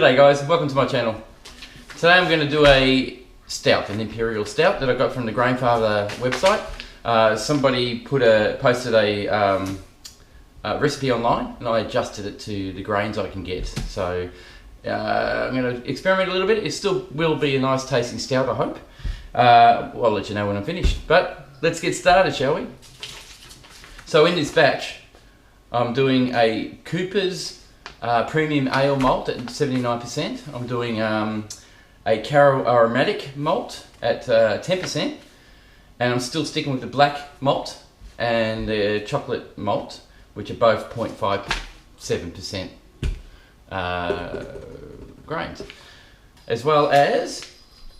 G'day guys, welcome to my channel. Today I'm going to do a stout, an imperial stout that I got from the Grainfather website. Somebody posted a recipe online and I adjusted it to the grains I can get. So I'm going to experiment a little bit. It still will be a nice tasting stout, I hope. Well, I'll let you know when I'm finished. But let's get started, shall we? So in this batch, I'm doing a Cooper's premium ale malt at 79%. I'm doing a Carroll aromatic malt at 10%, and I'm still sticking with the black malt and the chocolate malt, which are both 0.57% grains, as well as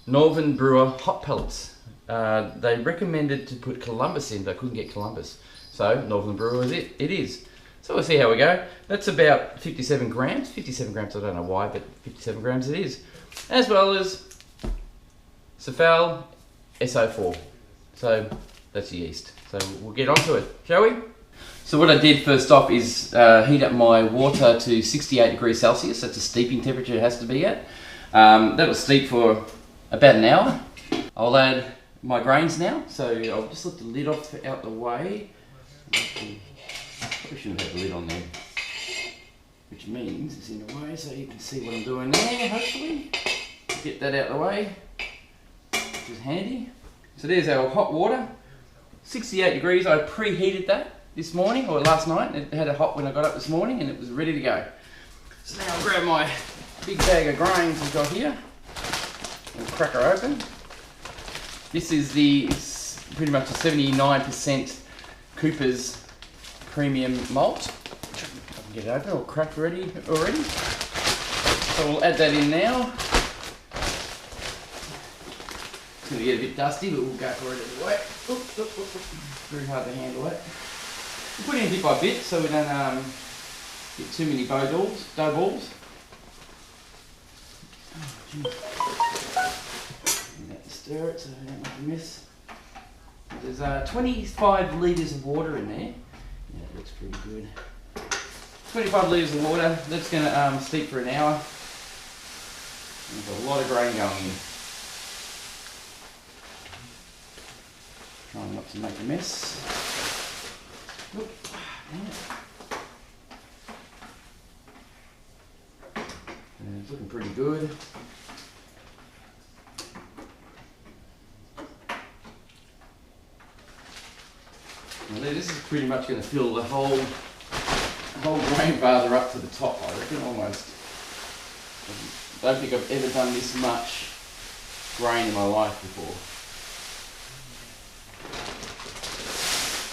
Northern Brewer hop pellets. They recommended to put Columbus in, but I couldn't get Columbus, so Northern Brewer is it is. So we'll see how we go. That's about 57 grams. 57 grams, I don't know why, but 57 grams it is. As well as Cephal SO4. So that's the yeast. So we'll get onto it, shall we? So what I did first off is heat up my water to 68 degrees Celsius. That's a steeping temperature it has to be at. That'll steep for about an hour. I'll add my grains now. So I'll just lift the lid off out the way. Probably shouldn't have the lid on there, which means it's in the way so you can see what I'm doing there, hopefully. Get that out of the way, which is handy. So there's our hot water, 68 degrees. I preheated that this morning, or last night. It had a hot when I got up this morning and it was ready to go. So now I'll grab my big bag of grains I've got here and crack her open. This is pretty much a 79% Cooper's premium malt. If I can get it open or cracked already. So we'll add that in now. It's going to get a bit dusty, but we'll go for it anyway. Very hard to handle it. We'll put it in bit by bit so we don't get too many dough balls. Stir it so I don't make a mess. There's 25 litres of water in there. Yeah, it looks pretty good. 25 litres of water. That's going to steep for an hour. There's a lot of grain going in. Trying not to make a mess. Oop, damn it. And it's looking pretty good. This is pretty much going to fill the whole Grainfather up to the top, I reckon, almost. I don't think I've ever done this much grain in my life before.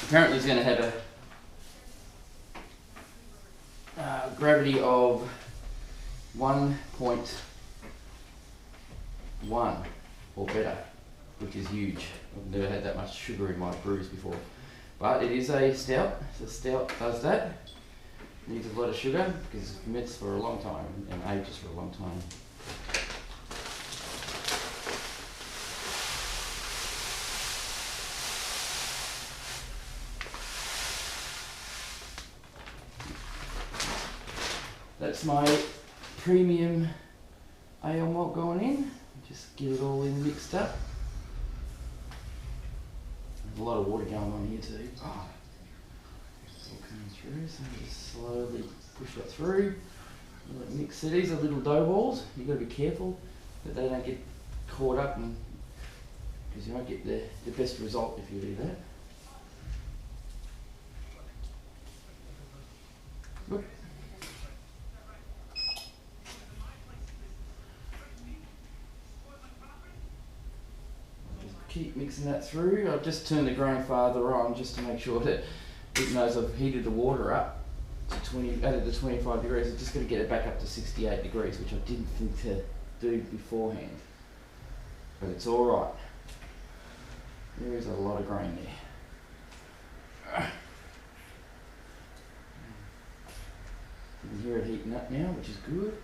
Apparently it's going to have a gravity of 1.1 or better, which is huge. I've never had that much sugar in my brews before. But it is a stout, so stout does that. It needs a lot of sugar because it ferments for a long time and ages for a long time. That's my premium ale malt going in. Just get it all in mixed up. A lot of water going on here too. Oh. It's all coming through, so just slowly push that through. Let it mix. So these are little dough balls. You've got to be careful that they don't get caught up, because you won't get the best result if you do that. Look. Keep mixing that through. I've just turned the Grainfather on just to make sure that it knows I've heated the water up to added the 25 degrees. I'm just going to get it back up to 68 degrees, which I didn't think to do beforehand. But it's alright. There is a lot of grain there. You can hear it heating up now, which is good.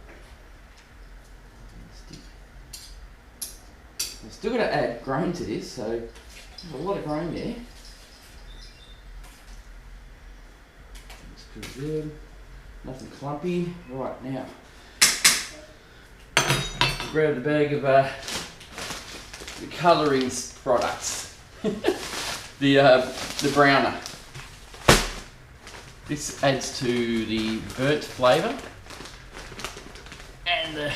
I'm still going to add grain to this, so there's a lot of grain there. Looks pretty good. Nothing clumpy. Right, now grabbed a bag of the colouring products. the browner. This adds to the burnt flavour and the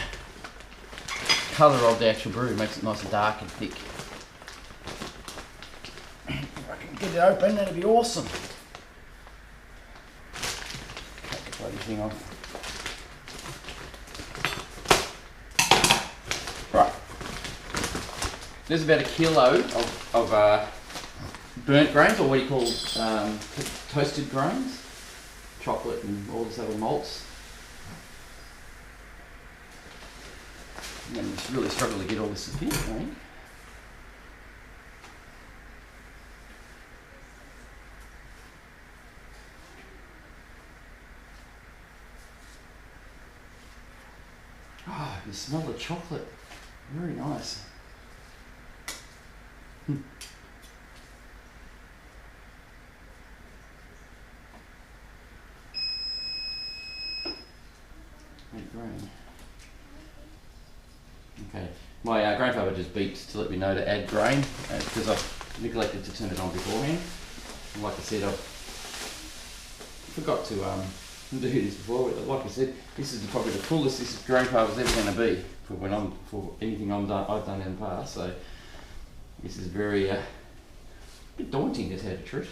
colour of the actual brew. Makes it nice and dark and thick. If I can get it open, that'd be awesome. Cut the bloody thing off. Right. There's about 1 kilo of burnt grains, or what do you call toasted grains, chocolate and all these other malts. I'm just really struggle to get all this to fit, I think. Oh, you smell the chocolate. Very nice. And grain. Okay, my grandfather just beeped to let me know to add grain because I neglected to turn it on beforehand. And like I said, I forgot to do this before. Like I said, this is probably the fullest this grandfather's ever going to be for anything I've done in the past. So this is very a bit daunting, to tell the truth.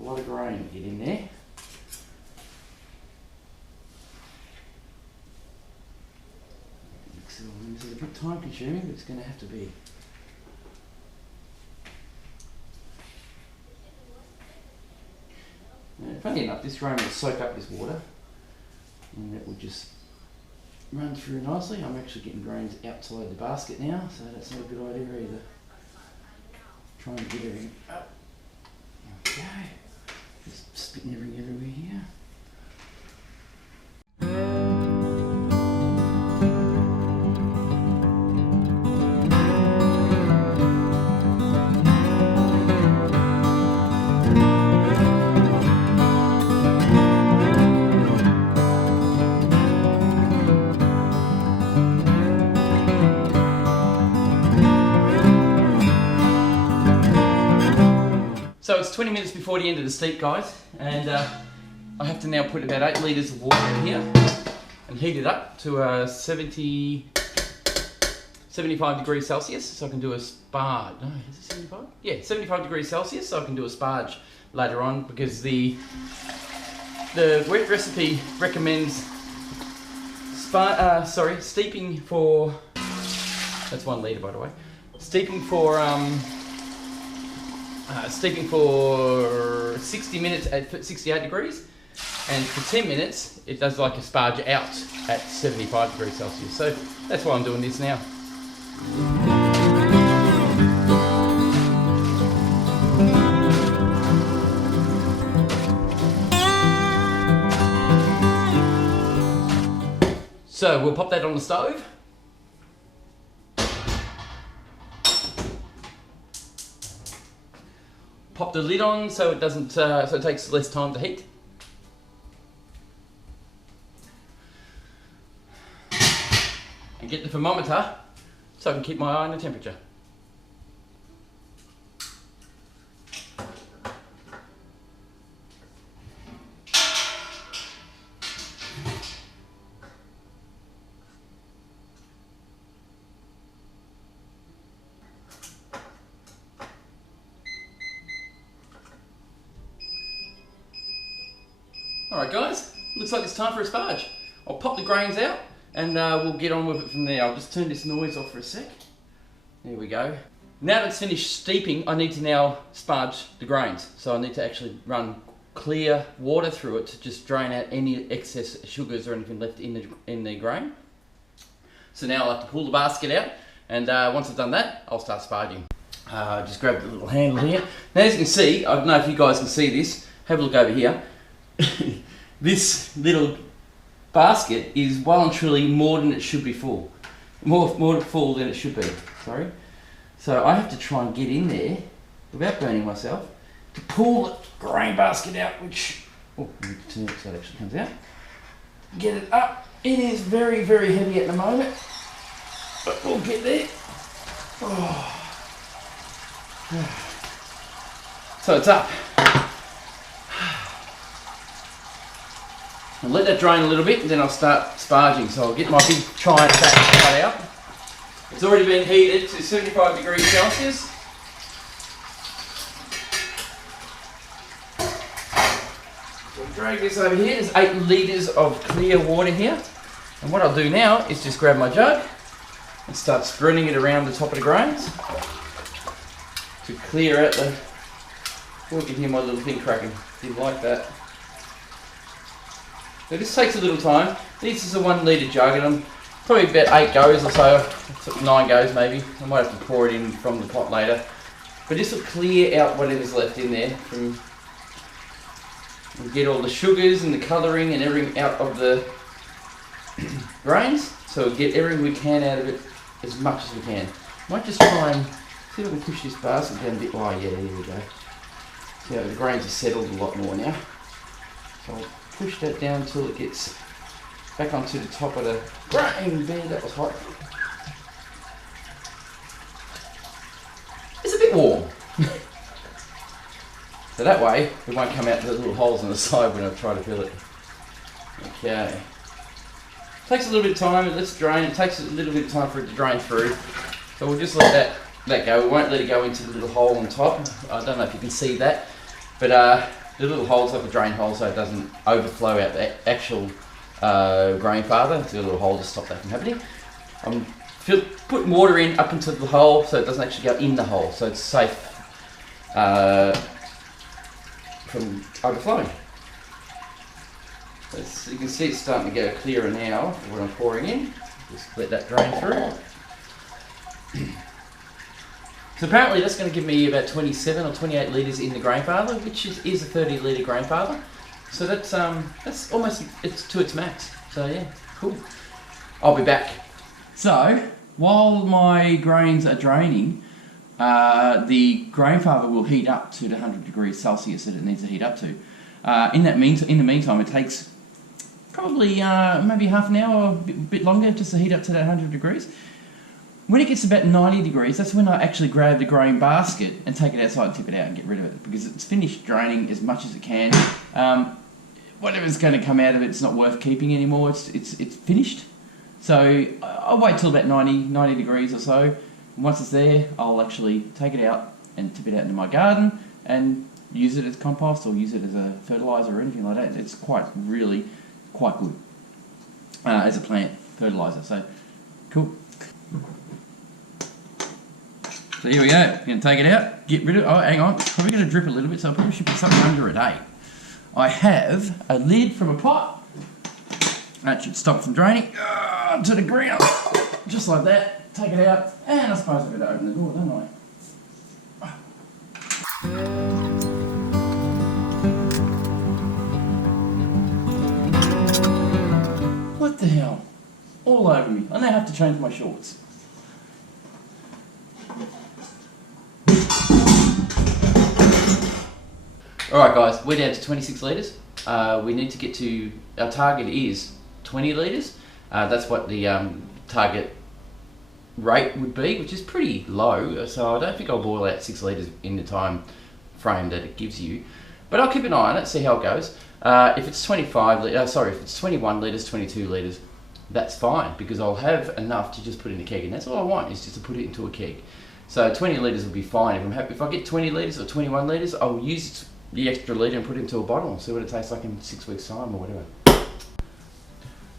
A lot of grain to get in there. This is a bit time consuming, but it's going to have to be. Funny enough, this grain will soak up this water and it will just run through nicely. I'm actually getting grains outside the basket now, so that's not a good idea either. Trying to get everything up. There we go. Just spitting everything everywhere here. So it's 20 minutes before the end of the steep, guys, and I have to now put about 8 litres of water in here and heat it up to 75 degrees Celsius, so I can do a sparge. No, is it 75? Yeah, 75 degrees Celsius, so I can do a sparge later on, because the Wort recipe recommends steeping for, that's 1 litre by the way, steeping for 60 minutes at 68 degrees, and for 10 minutes it does like a sparge out at 75 degrees Celsius. So that's why I'm doing this now. So we'll pop that on the stove. Pop the lid on so it doesn't, so it takes less time to heat. And get the thermometer so I can keep my eye on the temperature. Alright guys, looks like it's time for a sparge. I'll pop the grains out and we'll get on with it from there. I'll just turn this noise off for a sec. There we go. Now that it's finished steeping, I need to now sparge the grains. So I need to actually run clear water through it to just drain out any excess sugars or anything left in the grain. So now I'll have to pull the basket out, and once I've done that, I'll start sparging. Just grab the little handle here. Now as you can see, I don't know if you guys can see this, have a look over here. This little basket is well and truly more than it should be full. More full than it should be, sorry. So I have to try and get in there, without burning myself, to pull the grain basket out, which, oh, let me turn it so it actually comes out. Get it up, It is very, very heavy at the moment, but we'll get there. Oh. So it's up. I'll let that drain a little bit and then I'll start sparging. So I'll get my big giant batch cut out. It's already been heated to 75 degrees Celsius. So I'll drag this over here. There's 8 litres of clear water here. And what I'll do now is just grab my jug and start spreading it around the top of the grains to clear out the... Oh, you can hear my little thing cracking. Didn't like that. So this takes a little time. This is a 1 litre jug and I'm probably about 8 goes or so, 9 goes maybe. I might have to pour it in from the pot later. But this will clear out whatever's left in there and get all the sugars and the colouring and everything out of the grains. So we'll get everything we can out of it as much as we can. Might just try and see if I can push this basket down a bit. Oh yeah, here we go. See how the grains are settled a lot more now. So I'll push that down until it gets back onto the top of the grain bed. That was hot. It's a bit warm. So that way it won't come out the little holes on the side when I try to fill it. Okay. Takes a little bit of time, it lets it drain. It takes a little bit of time for it to drain through. So we'll just let that go. We won't let it go into the little hole on top. I don't know if you can see that, but the little hole's like a drain hole so it doesn't overflow out the actual Grainfather. It's a little hole to stop that from happening. I'm putting water in up into the hole so it doesn't actually go in the hole, so it's safe from overflowing. So you can see it's starting to go clearer now when I'm pouring in. Just let that drain through. So apparently that's going to give me about 27 or 28 litres in the Grainfather, which is a 30 litre Grainfather. So that's almost, it's to its max. So yeah, cool. I'll be back. So while my grains are draining, the Grainfather will heat up to the 100 degrees Celsius that it needs to heat up to. In the meantime, it takes probably maybe half an hour or a bit longer just to heat up to that 100 degrees. When it gets about 90 degrees, that's when I actually grab the grain basket and take it outside and tip it out and get rid of it, because it's finished draining as much as it can. Whatever's going to come out of it's not worth keeping anymore. It's finished. So I'll wait till about 90 degrees or so. Once it's there, I'll actually take it out and tip it out into my garden and use it as compost or use it as a fertiliser or anything like that. It's really quite good as a plant fertiliser. So cool. So here we go. I'm going to take it out, get rid of it. Oh, hang on. It's probably going to drip a little bit, so I probably should put something under it, eh? I have a lid from a pot. That should stop from draining to the ground. Just like that. Take it out. And I suppose I've got to open the door, don't I? What the hell? All over me. I now have to change my shorts. Alright guys, we're down to 26 litres. We need to get to, our target is 20 litres. That's what the target rate would be, which is pretty low. So I don't think I'll boil out 6 litres in the time frame that it gives you. But I'll keep an eye on it, see how it goes. If it's 21 litres, 22 litres, that's fine, because I'll have enough to just put in a keg, and that's all I want, is just to put it into a keg. So 20 litres will be fine. If I'm happy, if I get 20 litres or 21 litres, I'll use the extra litre and put it into a bottle and see what it tastes like in 6 weeks' time or whatever.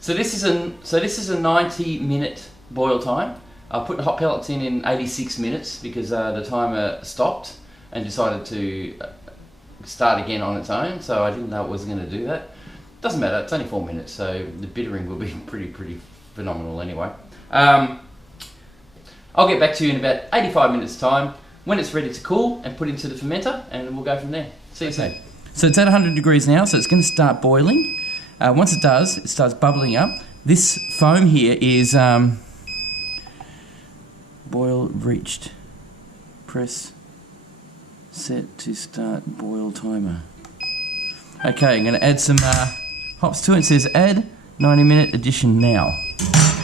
So this is a 90-minute boil time. I put the hot pellets in 86 minutes because the timer stopped and decided to start again on its own. So I didn't know it was going to do that. Doesn't matter. It's only 4 minutes, so the bittering will be pretty phenomenal anyway. I'll get back to you in about 85 minutes time when it's ready to cool and put into the fermenter, and we'll go from there. See you soon. So it's at 100 degrees now, so it's going to start boiling. Once it does, it starts bubbling up. This foam here is boil reached. Press set to start boil timer. Okay, I'm going to add some hops to it. It says add 90-minute edition now,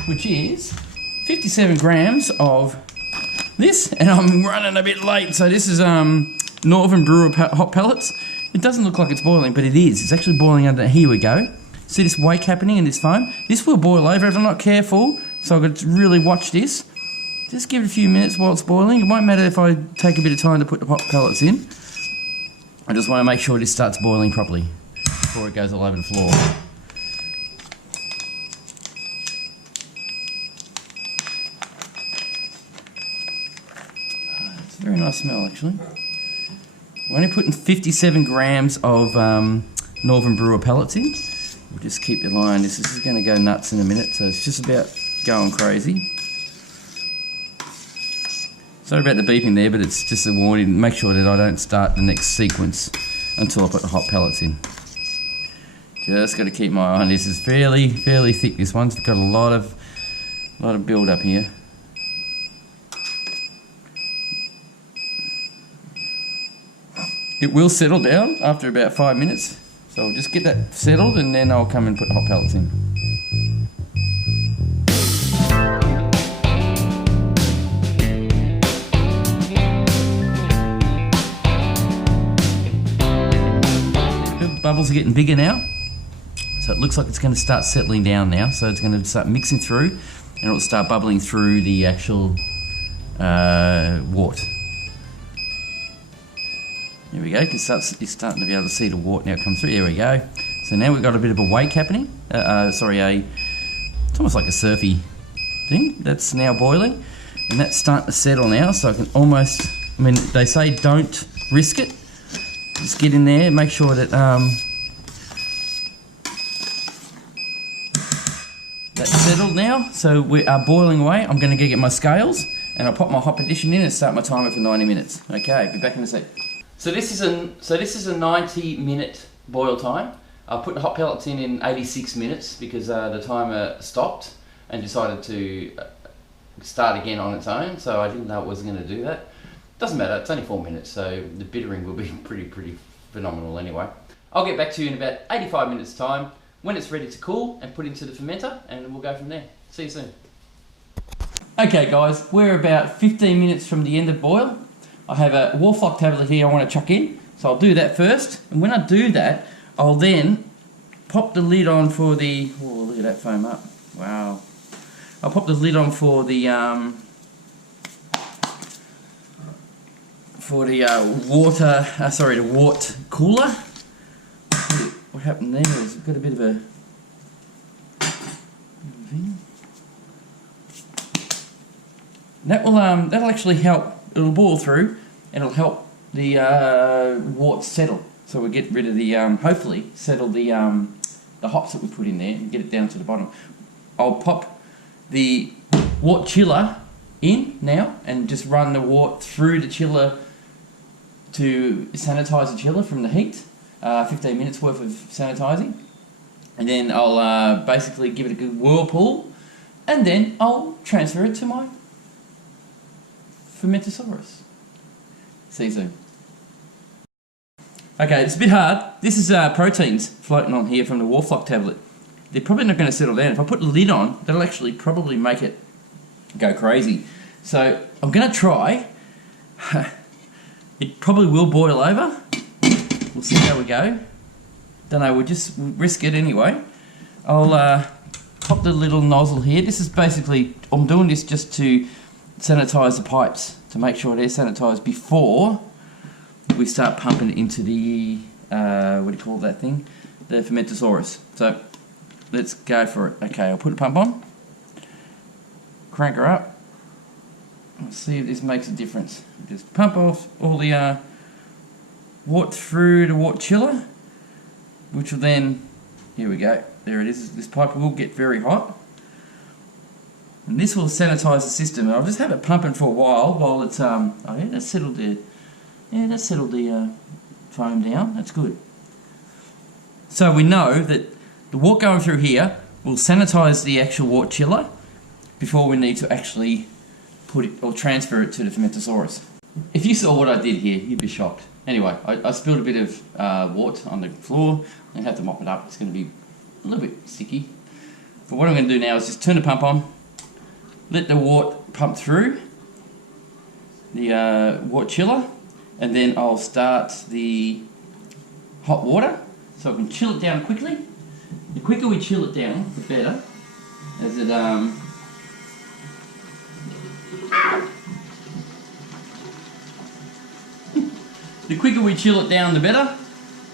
which is 57 grams of this, and I'm running a bit late, so this is Northern Brewer hot pellets. It doesn't look like it's boiling, but it is. It's actually boiling under. Here we go. See this wake happening in this foam? This will boil over if I'm not careful, so I've got to really watch this. Just give it a few minutes while it's boiling. It won't matter if I take a bit of time to put the hot pellets in. I just want to make sure this starts boiling properly before it goes all over the floor. It's a very nice smell, actually. We're only putting 57 grams of Northern Brewer pellets in. We'll just keep the line. This is going to go nuts in a minute, so it's just about going crazy. Sorry about the beeping there, but it's just a warning. Make sure that I don't start the next sequence until I put the hot pellets in. Just got to keep my eye on this. It's fairly thick. This one's got a lot of build up here. It will settle down after about 5 minutes. So I'll just get that settled and then I'll come and put hot pellets in. The bubbles are getting bigger now. So it looks like it's going to start settling down now. So it's going to start mixing through and it'll start bubbling through the actual wort. There we go, you're starting to be able to see the wort now come through. There we go. So now we've got a bit of a wake happening. It's almost like a surfy thing that's now boiling. And that's starting to settle now, so I can almost, they say don't risk it. Just get in there, make sure that that's settled now. So we are boiling away. I'm going to go get my scales and I'll pop my hot petition in and start my timer for 90 minutes. Okay, be back in a sec. So this is a 90-minute boil time. I put the hot pellets in 86 minutes because the timer stopped and decided to start again on its own. So I didn't know it was going to do that. Doesn't matter. It's only 4 minutes, so the bittering will be pretty phenomenal anyway. I'll get back to you in about 85 minutes time when it's ready to cool and put into the fermenter, and we'll go from there. See you soon. Okay, guys, we're about 15 minutes from the end of boil. I have a Wort tablet here I want to chuck in, so I'll do that first. And when I do that, I'll then pop the lid on for the... Oh, look at that foam up. Wow. I'll pop the lid on for the Wort cooler. What happened there is we've got a bit of a... That'll actually help. It'll boil through and it'll help the wort settle. So we'll get rid of the, hopefully settle the hops that we put in there and get it down to the bottom. I'll pop the wort chiller in now and just run the wort through the chiller to sanitize the chiller from the heat. 15 minutes worth of sanitizing. And then I'll basically give it a good whirlpool and then I'll transfer it to my Fermentosaurus. See you soon. Okay, it's a bit hard. This is proteins floating on here from the Wort tablet. They're probably not going to settle down. If I put the lid on, that'll actually probably make it go crazy. So I'm going to try. It probably will boil over. We'll see how we go. Don't know, we'll just risk it anyway. I'll pop the little nozzle here. This is basically, I'm doing this just to sanitize the pipes to make sure they're sanitized before we start pumping it into the what do you call that thing? The Fermentosaurus. So let's go for it. Okay, I'll put the pump on, crank her up. Let's see if this makes a difference. Just pump off all the wort through the wort chiller, which will then, here we go, there it is. This pipe will get very hot. And this will sanitize the system. And I'll just have it pumping for a while it's oh yeah, that's settled the foam down. That's good. So we know that the wort going through here will sanitize the actual wort chiller before we need to actually put it or transfer it to the Fermentosaurus. If you saw what I did here, you'd be shocked. Anyway, I spilled a bit of wort on the floor. I'm gonna have to mop it up. It's gonna be a little bit sticky. But what I'm going to do now is just turn the pump on, let the wort pump through the wort chiller, and then I'll start the hot water so I can chill it down quickly. The quicker we chill it down, the better, as it the quicker we chill it down, the better,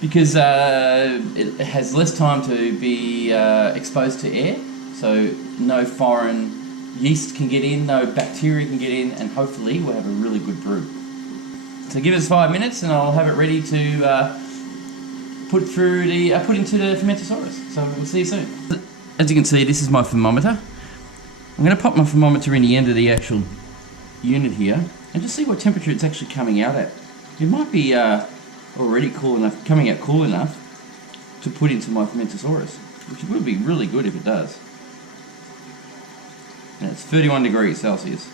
because it has less time to be exposed to air, so no foreign yeast can get in, no bacteria can get in, and hopefully we'll have a really good brew. So give us 5 minutes and I'll have it ready to put into the fermentosaurus. So we'll see you soon. As you can see, this is my thermometer. I'm going to pop my thermometer in the end of the actual unit here and just see what temperature it's actually coming out at. It might be already cool enough, coming out cool enough to put into my fermentosaurus, which would be really good if it does. And it's 31 degrees Celsius.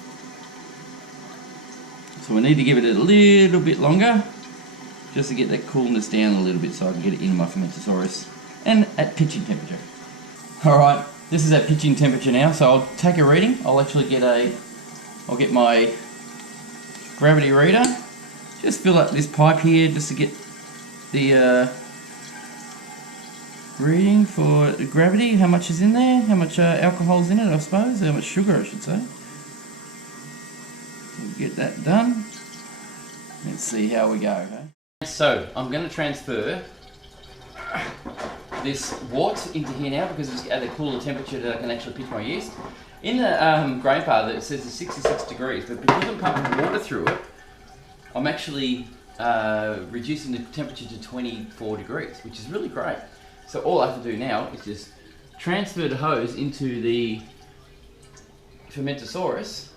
So we need to give it a little bit longer just to get that coolness down a little bit so I can get it in my fermentosaurus and at pitching temperature. Alright, this is at pitching temperature now, so I'll take a reading. I'll get my gravity reader. Just fill up this pipe here just to get the reading for the gravity, how much is in there, how much alcohol's in it, I suppose, how much sugar I should say. We'll get that done. Let's see how we go. Okay? So I'm going to transfer this wort into here now because it's at a cooler temperature that I can actually pitch my yeast. In the Grainfather it says it's 66 degrees, but because I'm pumping water through it, I'm actually reducing the temperature to 24 degrees, which is really great. So all I have to do now is just transfer the hose into the fermentosaurus,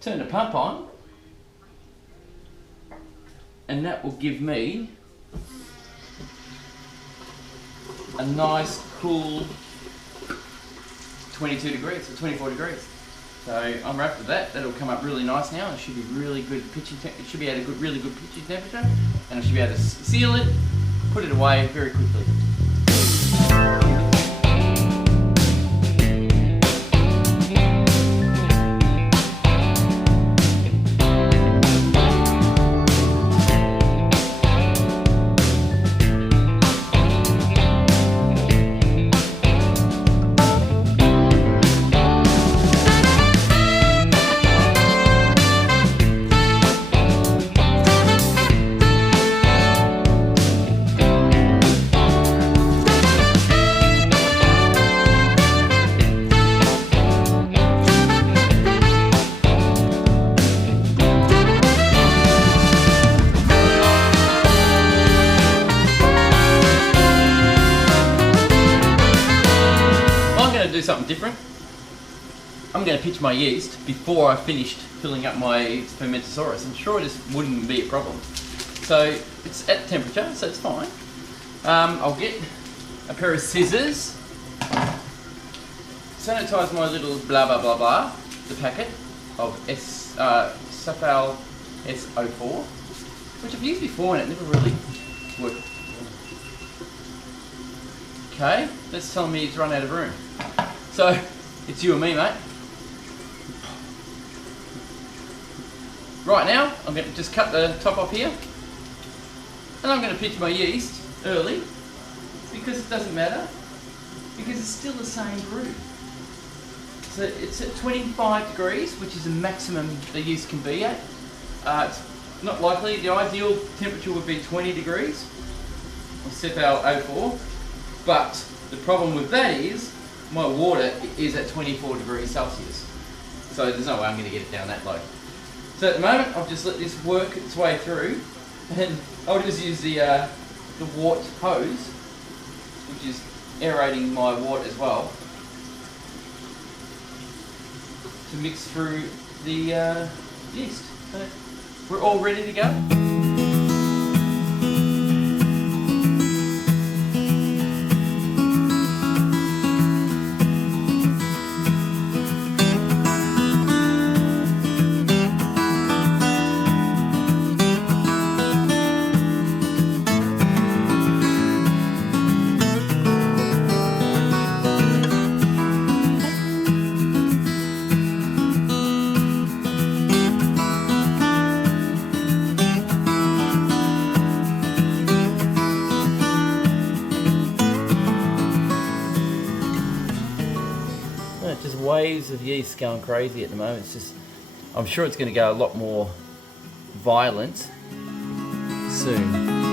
turn the pump on, and that will give me a nice cool 22 degrees or 24 degrees. So I'm wrapped with that. That'll come up really nice now. It should be really good pitching. It should be at a really good pitching temperature, and I should be able to seal it, put it away very quickly. Do something different. I'm going to pitch my yeast before I finished filling up my fermentosaurus. I'm sure this wouldn't be a problem. So it's at temperature, so it's fine. I'll get a pair of scissors, sanitize my little blah blah blah blah, the packet of Safal S04, which I've used before and it never really worked. Okay, that's telling me it's run out of room. So, it's you and me, mate. Right now, I'm going to just cut the top off here. And I'm going to pitch my yeast early, because it doesn't matter, because it's still the same brew. So it's at 25 degrees, which is the maximum the yeast can be at. It's not likely, the ideal temperature would be 20 degrees, or Safal 04, but the problem with that is, my water is at 24 degrees Celsius. So there's no way I'm going to get it down that low. So at the moment, I'll just let this work its way through, and I'll just use the wort hose, which is aerating my wort as well, to mix through the yeast. So we're all ready to go. yeast going crazy at the moment. It's just, I'm sure it's going to go a lot more violent soon.